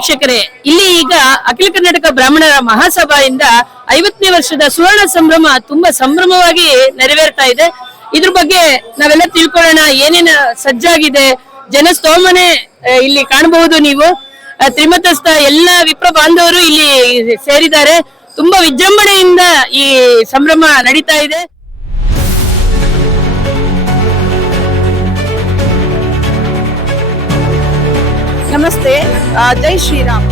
ವೀಕ್ಷಕರೇ, ಇಲ್ಲಿ ಈಗ ಅಖಿಲ ಕರ್ನಾಟಕ ಬ್ರಾಹ್ಮಣರ ಮಹಾಸಭಾದಿಂದ 50ನೇ ವರ್ಷದ ಸುವರ್ಣ ಸಂಭ್ರಮ ತುಂಬಾ ಸಂಭ್ರಮವಾಗಿ ನೆರವೇರ್ತಾ ಇದೆ. ಇದ್ರ ಬಗ್ಗೆ ನಾವೆಲ್ಲ ತಿಳ್ಕೊಳ್ಳೋಣ. ಏನೇನು ಸಜ್ಜಾಗಿದೆ, ಜನಸ್ತೋಮನೆ ಇಲ್ಲಿ ಕಾಣಬಹುದು. ನೀವು ತ್ರಿಮತಸ್ಥ ಎಲ್ಲ ವಿಪ್ರ ಬಾಂಧವರು ಇಲ್ಲಿ ಸೇರಿದ್ದಾರೆ. ತುಂಬಾ ವಿಜೃಂಭಣೆಯಿಂದ ಈ ಸಂಭ್ರಮ ನಡೀತಾ ಇದೆ. ನಮಸ್ತೆ, ಜೈ ಶ್ರೀರಾಮ್.